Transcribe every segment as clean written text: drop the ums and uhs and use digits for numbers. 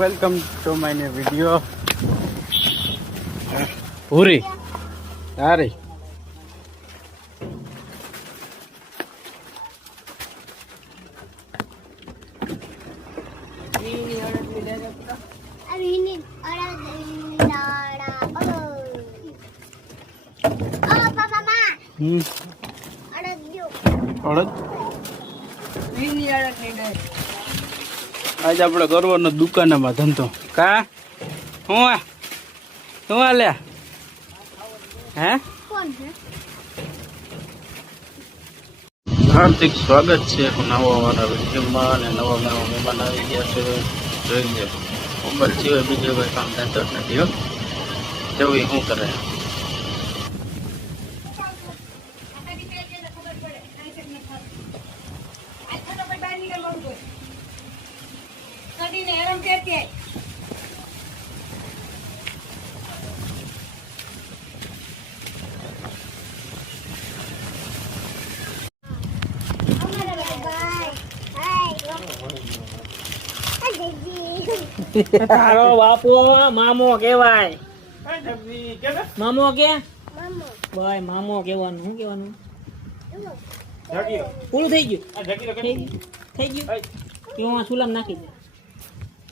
Welcome to my new video. પૂરી અરે આજ આપણે કરવાનો દુકાનમાં ધંધો. કા હું શું હાલે? હે હાર્દિક સ્વાગત છે નવા વાળા વિડીયોમાં. અને નવા મહેમાન આવી ગયા છે. જોઈ લે મોબાઈલ સિવાય બીજો કોઈ કામ ધંધો જ નથી. હો જવું શું કરે. તારો બાપો મામો કેવાય. મામો કે ભાઈ મામો કેવાનું. શું કેવાનું? પૂરું થઈ ગયું. થઈ ગયું. એમાં સુલામ નાખી દે.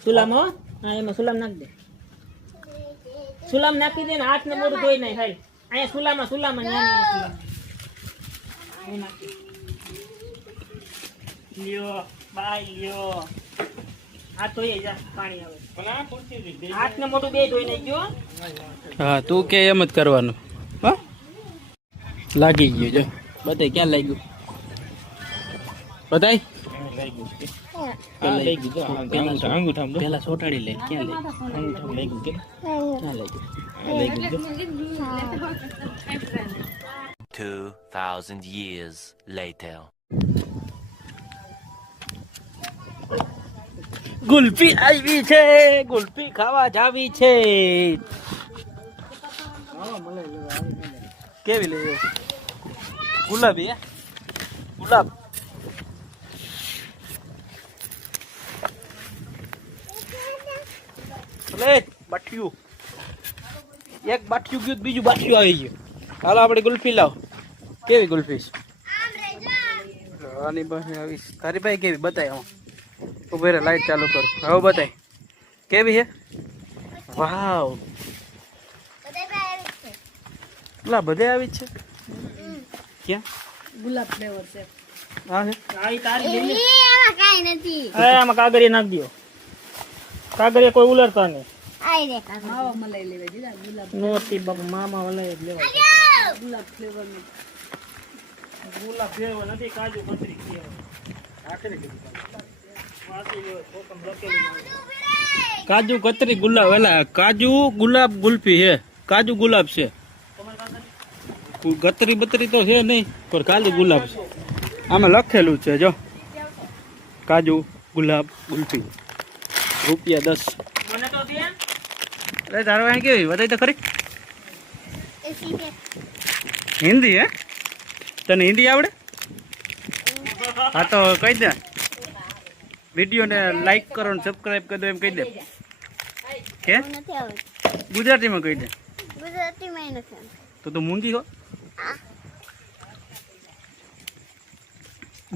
સુલામ હો હા એમાં સુલામ નાખી દે. સુલામ નાખી દે ને હાથ ને મોઢું ધોઈ નાખ. ખાલી અહીંયા સુલામ લ્યો બાય લ્યો. હાથ ધોઈ જા પાણી આવે. હાથ ને મોઢું બે ધોઈ નાખ્યો. હા તું કે એમ જ કરવાનું. હા લાગી ગયું. જો બધાય ક્યાં લાગ્યું? બધાય પેલા સોટાડી લે. ક્યાં લાગ્યું? 2000 years later. ગુલ્ફી આવી છે. ગુલ્ફી ખાવા જાવી છે. કેવી લેવી? ગુલાબી હે? ગુલાબ લે બાઠિયું. એક બાઠિયું ગયું બીજું બાઠિયું આવી ગયું. હાલો આપણે ગુલ્ફી લાવ. કેવી ગુલ્ફી છે? આની પાસે આવી. તારી પાસે કેવી? બતાય. ઉભે રે લાઈટ ચાલુ કરું. હવે બતાય કેવી છે. વાવ પેલા બધે આવી છે. ક્યાં? ગુલાબ ફ્લેવર છે. હા છે. આઈ તારી લઈ લે. એમાં કાઈ નથી. આમાં કાગળિયા નાખ દયો. કાગળિયા કોઈ ઉલરતા નહીં. આઈ રે કાગળિયા મલાઈ લેવા દીધા. ગુલાબ નોતી બાપા મામા મલાઈ લેવા. ગુલાબ ફ્લેવર નથી. ગુલાબ ફ્લેવર નથી. કાજુ કતરી ફ્લેવર. આખરે કાજુ કતરી ગુલાબ. એલા કાજુ ગુલાબ ગુલ્ફી છે. કાજુ ગુલાબ છે. કતરી બતરી તો છે નહીં પણ કાજુ ગુલાબ છે. આમાં લખેલું છે જો કાજુ ગુલાબ ગુલ્ફી ₹10. મને તો દે. અરે તારો અહીં કેવી બતાવી તો ખરી. હિન્દી હે? તને હિન્દી આવડે? હા તો કહી દે. વિડીયોને લાઈક કરો ને સબસ્ક્રાઇબ કરી દો એમ કહી દે. કે ગુજરાતીમાં કહી દે. તો તું મૂંગી હો.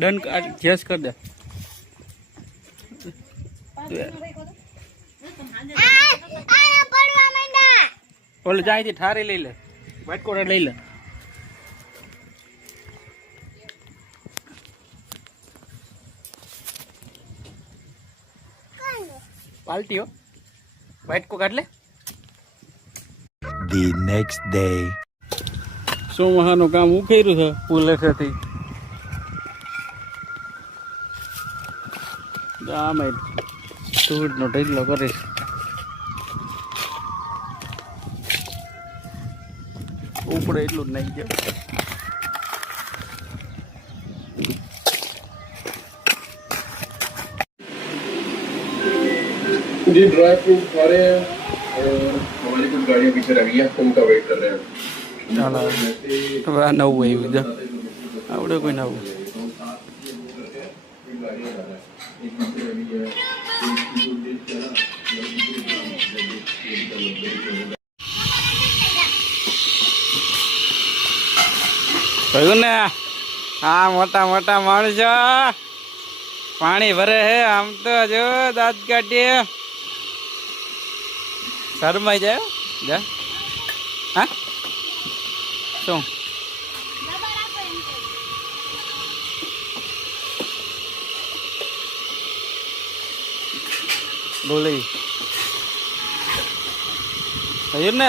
ડન જેસ કર દે. ઓલે જાય છે ઠારી લઈ લે. વ્હાઈટ કોટર લઈ લે. પાલટી હો. વ્હાઈટ કો કાઢ લે. The next day. સોમહાનું કામ ઉખેર્યું છે પુલેસેથી. આમાં ધૂળનો ઢગલો કરીશ. ઉપડે એટલું જ નહીં ગયું. जी ड्राई फ्रूट खा रहे हैं और हमारी कुछ गाड़ियाँ पीछे रह गई हैं, उनका वेट कर रहे हैं. ચાલો હવે આ નવું આવ્યું છે. આવડે કોઈ નવું? જોયું ને હા મોટા મોટા માણસો પાણી ભરે હે આમ તો જો દાંત કાઢીએ શરમાઈ જાય જા હા શું બોલી જોયું ને